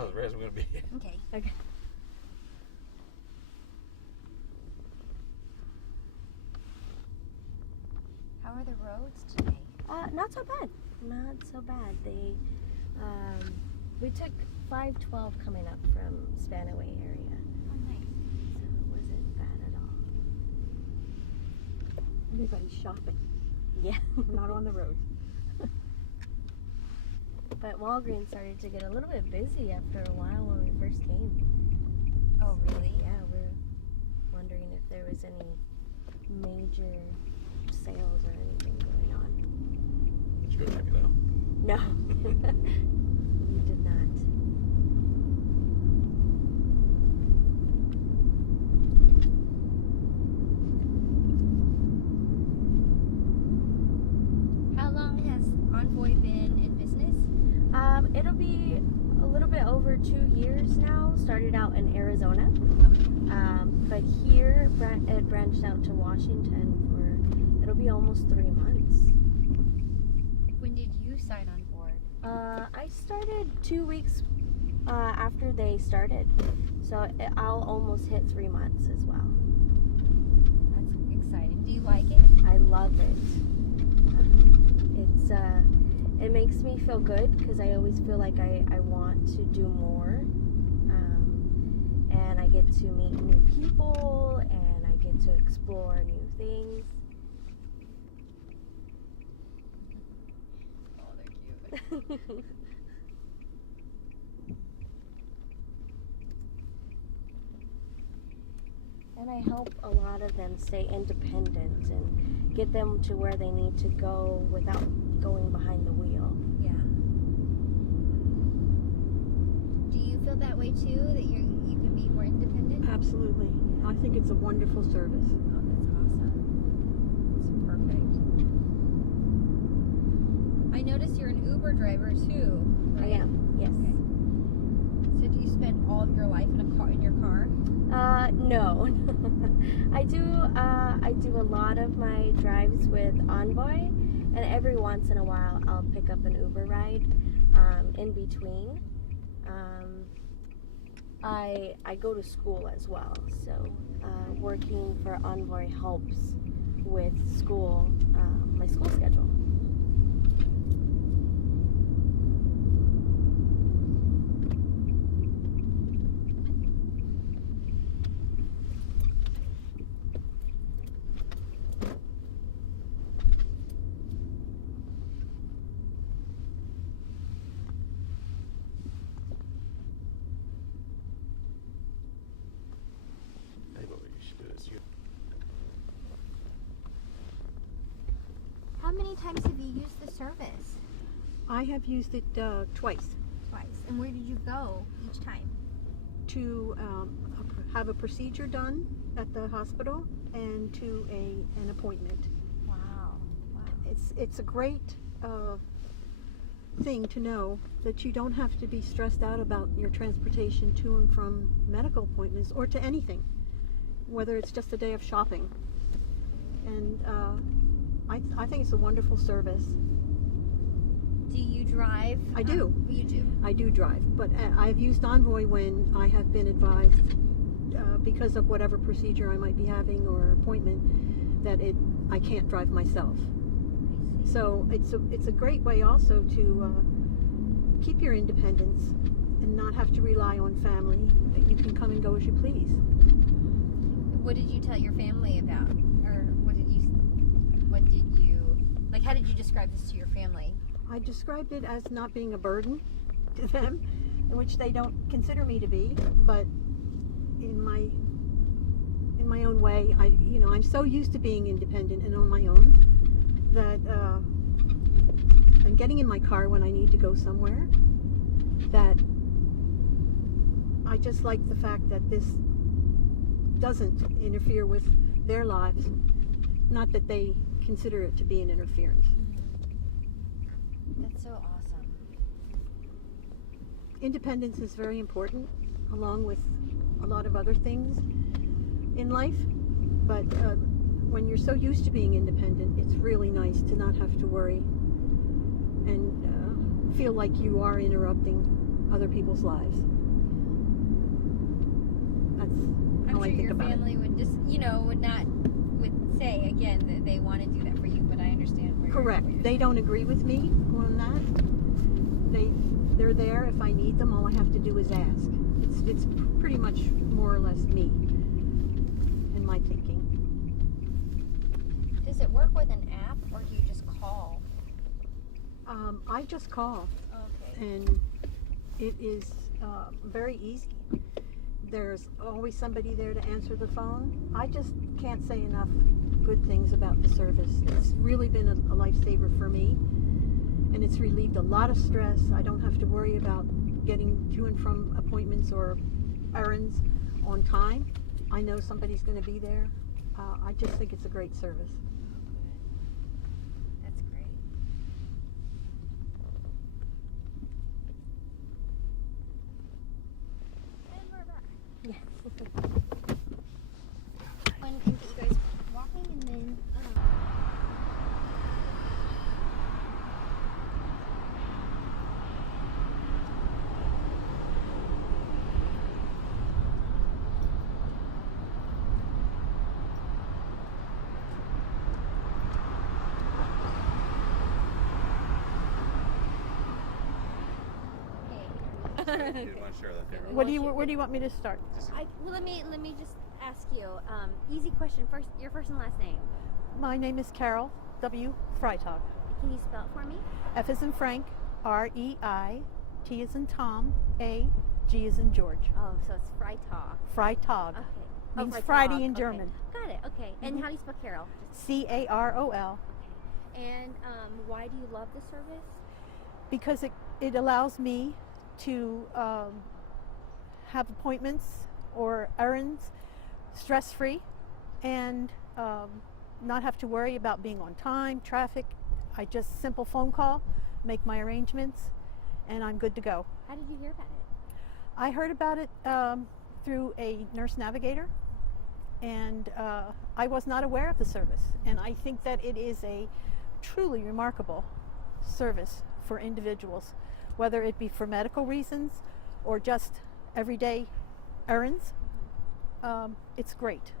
Not as red as I'm going to be. Okay. Okay. How are the roads today? Not so bad. Not so bad. We took 512 coming up from Spanaway area. Oh, nice. So it wasn't bad at all. Everybody's shopping. Yeah. Not on the road. But Walgreens started to get a little bit busy after a while when we first came. Oh, really? Yeah, we're wondering if there was any major sales or anything going on. Did you go check it out? No, we did not. How long has Envoy been in business? It'll be a little bit over 2 years now. Started out in Arizona, but here it branched out to Washington for, it'll be almost 3 months. When did you sign on board? I started 2 weeks after they started, so I'll almost hit 3 months as well. That's exciting. Do you like it? I love it. It makes me feel good because I always feel like I want to do more, and I get to meet new people and I get to explore new things. Oh, they're cute. And I help a lot of them stay independent and get them to where they need to go without going behind the wheel. Yeah. Do you feel that way too? That you can be more independent? Absolutely. I think it's a wonderful service. Oh, that's awesome. It's perfect. I notice you're an Uber driver too, right? I am, yes. Okay. So do you spend all of your life in your car? No. I do a lot of my drives with Envoy, and every once in a while I'll pick up an Uber ride in between. I go to school as well, so working for Envoy helps with school, my school schedule. Hey, what you should do is you. How many times have you used the service? I have used it twice Twice. And where did you go each time? to have a procedure done at the hospital and to an appointment. Wow. It's a great thing to know that you don't have to be stressed out about your transportation to and from medical appointments or to anything, whether it's just a day of shopping. And I think it's a wonderful service. Do you drive? I do. You do. I do drive, but I've used Envoy when I have been advised because of whatever procedure I might be having or appointment that I can't drive myself. So it's a great way also to keep your independence and not have to rely on family. That you can come and go as you please. What did you tell your family about, or how did you describe this to your family? I described it as not being a burden to them, which they don't consider me to be, but in my own way, I'm so used to being independent and on my own that I'm getting in my car when I need to go somewhere, that I just like the fact that this doesn't interfere with their lives, not that they consider it to be an interference. That's so awesome. Independence is very important, along with a lot of other things in life, but when you're so used to being independent, it's really nice to not have to worry and feel like you are interrupting other people's lives. That's I'm how sure I think your about family would just, would say again that they want to do that for you, but I understand where it. Correct. You're They don't agree with me on that. They're there if I need them. All I have to do is ask. It's pretty much more or less me in my thinking. Does it work with an app or do you just call? I just call, Okay. and it is very easy. There's always somebody there to answer the phone. I just can't say enough good things about the service. It's really been a lifesaver for me, and it's relieved a lot of stress. I don't have to worry about getting to and from appointments or errands on time. I know somebody's going to be there. I just think it's a great service. That's great. And we're back. Yeah. When and get you guys walking and then You didn't want to share that there. Where do you want me to start? well, let me just ask you. Easy question. First, your first and last name. My name is Carol W. Freitag. Can you spell it for me? F is in Frank, R-E-I, T is in Tom, A, G is in George. Oh, so it's Freitag. Freitag. Okay. Means Freitag. Friday in Okay. German. Got it. Okay. And Mhm. how do you spell Carol? C-A-R-O-L. Okay. And why do you love the service? Because it allows me to have appointments or errands stress-free and not have to worry about being on time, traffic. I just simple phone call, make my arrangements, and I'm good to go. How did you hear about it? I heard about it through a nurse navigator, and I was not aware of the service. And I think that it is a truly remarkable service for individuals, whether it be for medical reasons or just everyday errands. It's great.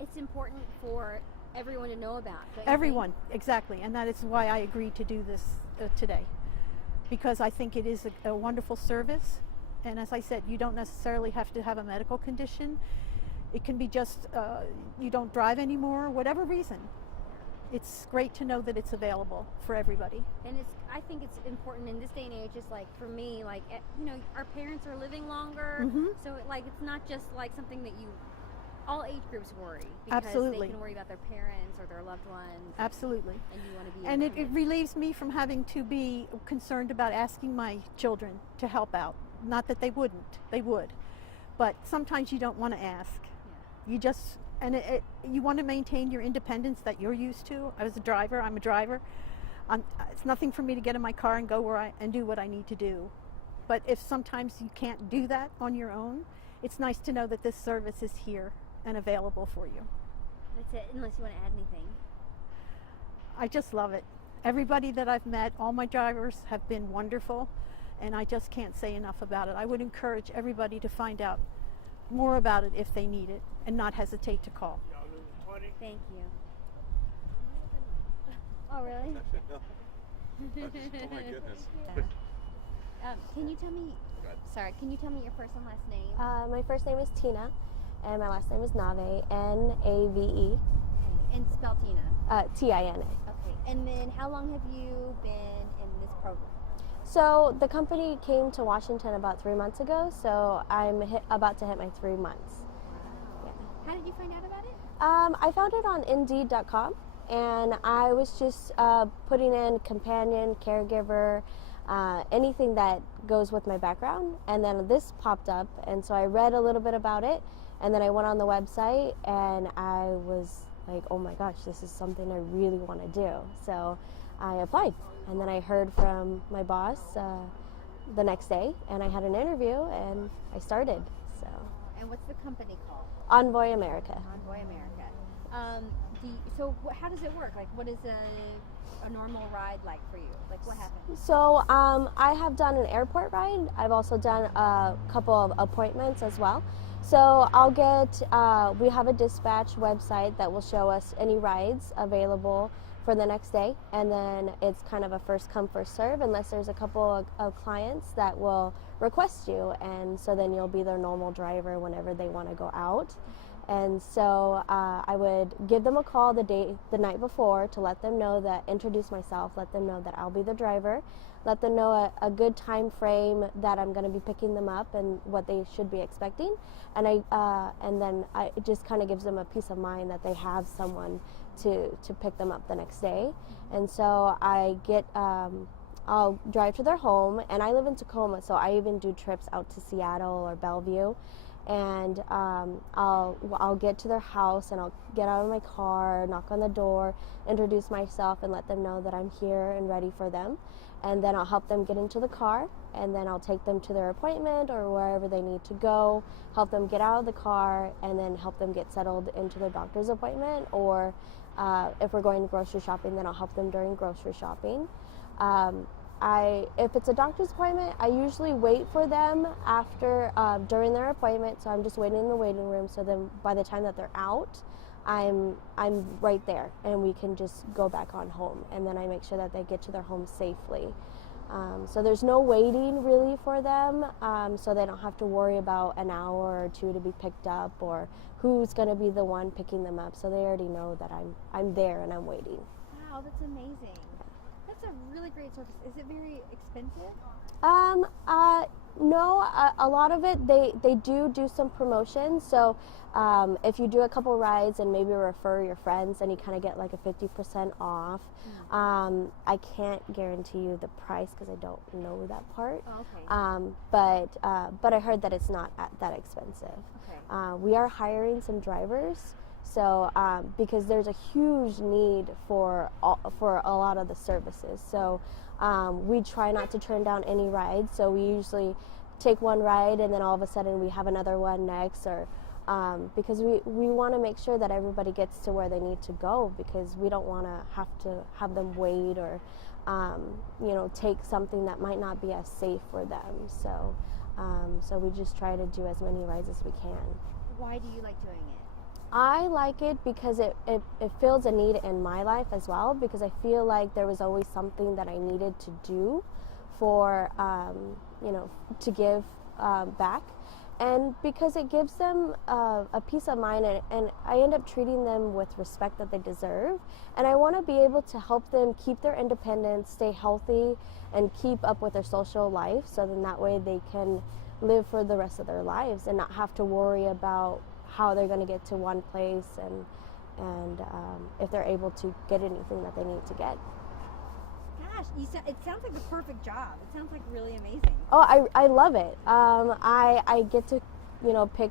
It's important for everyone to know about. don't you think? Everyone, exactly, and that is why I agreed to do this today, because I think it is a wonderful service. And as I said, you don't necessarily have to have a medical condition. It can be just you don't drive anymore, whatever reason. It's great to know that it's available for everybody. And I think it's important in this day and age. Just like for me, like our parents are living longer, Mhm. so it's not just like something that all age groups worry because Absolutely. they can worry about their parents or their loved ones. Absolutely. And you want to be. And it independent. relieves me from having to be concerned about asking my children to help out. Not that they wouldn't, they would. But sometimes you don't want to ask. Yeah. You just, and you want to maintain your independence that you're used to. I was a driver, I'm a driver. It's nothing for me to get in my car and go and do what I need to do. But if sometimes you can't do that on your own, it's nice to know that this service is here and available for you. That's it. Unless you want to add anything. I just love it. Everybody that I've met, all my drivers have been wonderful, and I just can't say enough about it. I would encourage everybody to find out more about it if they need it and not hesitate to call. Thank you. Oh really? No. Oh my goodness. Can you tell me? Sorry. Can you tell me your first and last name? My first name is Tina, and my last name is Nave, N-A-V-E, And spell Tina. T-I-N-A. Okay. And then how long have you been in this program? So the company came to Washington about 3 months ago, so I'm about to hit my 3 months. Yeah. How did you find out about it? I found it on Indeed.com, and I was just putting in companion, caregiver, anything that goes with my background, and then this popped up, and so I read a little bit about it, and then I went on the website, and I was like, oh my gosh, this is something I really want to do. So I applied, and then I heard from my boss the next day, and I had an interview, and I started. So And what's the company called? Envoy America. Envoy America. So how does it work? Like, what is a normal ride like for you? Like what happens? So I have done an airport ride. I've also done a couple of appointments as well. So I'll get, we have a dispatch website that will show us any rides available for the next day, and then it's kind of a first come first serve unless there's a couple of clients that will request you, and so then you'll be their normal driver whenever they want to go out. And so I would give them a call the night before to let them know that, introduce myself, let them know that I'll be the driver, let them know a good time frame that I'm going to be picking them up and what they should be expecting, and then it just kind of gives them a peace of mind that they have someone to pick them up the next day. And so I'll drive to their home, and I live in Tacoma, so I even do trips out to Seattle or Bellevue. And I'll get to their house, and I'll get out of my car, knock on the door, introduce myself, and let them know that I'm here and ready for them. And then I'll help them get into the car, and then I'll take them to their appointment or wherever they need to go, help them get out of the car, and then help them get settled into their doctor's appointment. Or if we're going grocery shopping, then I'll help them during grocery shopping. If it's a doctor's appointment, I usually wait for them during their appointment, so I'm just waiting in the waiting room. So then, by the time that they're out, I'm right there, and we can just go back on home. And then I make sure that they get to their home safely. So there's no waiting really for them, so they don't have to worry about an hour or two to be picked up, or who's going to be the one picking them up. So they already know that I'm there and I'm waiting. Wow, that's amazing. That's a really great service. Is it very expensive? No, a lot of it, they do some promotions. So if you do a couple rides and maybe refer your friends, then you kind of get like a 50% off. I can't guarantee you the price because I don't know that part. Oh, okay. But I heard that it's not that expensive. Okay. We are hiring some drivers. So because there's a huge need for a lot of the services. So we try not to turn down any rides. So we usually take one ride, and then all of a sudden we have another one next, or because we want to make sure that everybody gets to where they need to go, because we don't want to have them wait or take something that might not be as safe for them. So we just try to do as many rides as we can. Why do you like doing it? I like it because it fills a need in my life as well, because I feel like there was always something that I needed to do for, to give back. And because it gives them a peace of mind, and I end up treating them with respect that they deserve. And I want to be able to help them keep their independence, stay healthy, and keep up with their social life, so then that way they can live for the rest of their lives and not have to worry about how they're going to get to one place, and if they're able to get anything that they need to get. Gosh, it sounds like the perfect job. It sounds like really amazing. Oh, I love it. I get to pick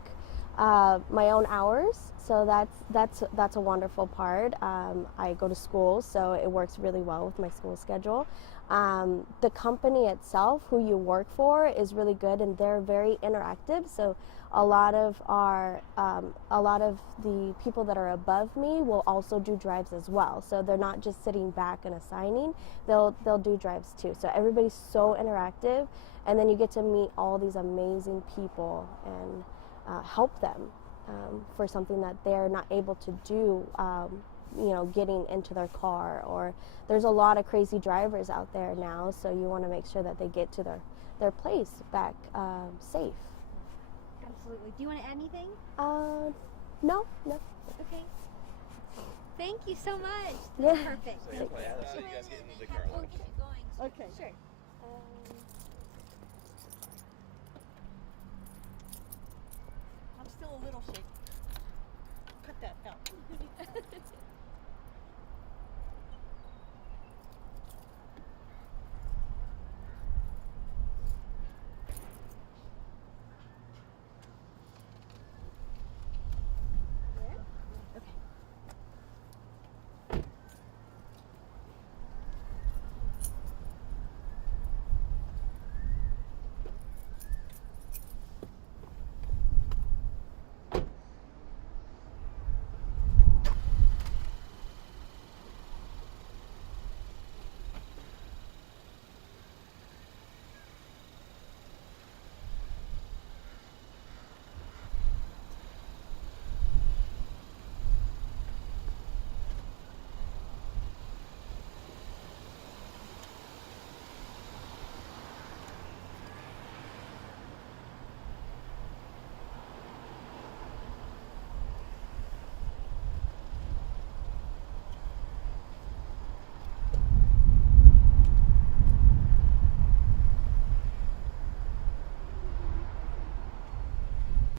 my own hours, so that's a wonderful part. I go to school, so it works really well with my school schedule. The company itself, who you work for, is really good, and they're very interactive. So a lot of the people that are above me will also do drives as well. So they're not just sitting back and assigning; they'll do drives too. So everybody's so interactive, and then you get to meet all these amazing people and help them for something that they're not able to do. Getting into their car, or there's a lot of crazy drivers out there now, so you want to make sure that they get to their place back safe. Absolutely. Do you want to add anything? No. Okay. Thank you so much. Yeah. Perfect. So you guys get into the car. We'll get it going. Okay. Sure.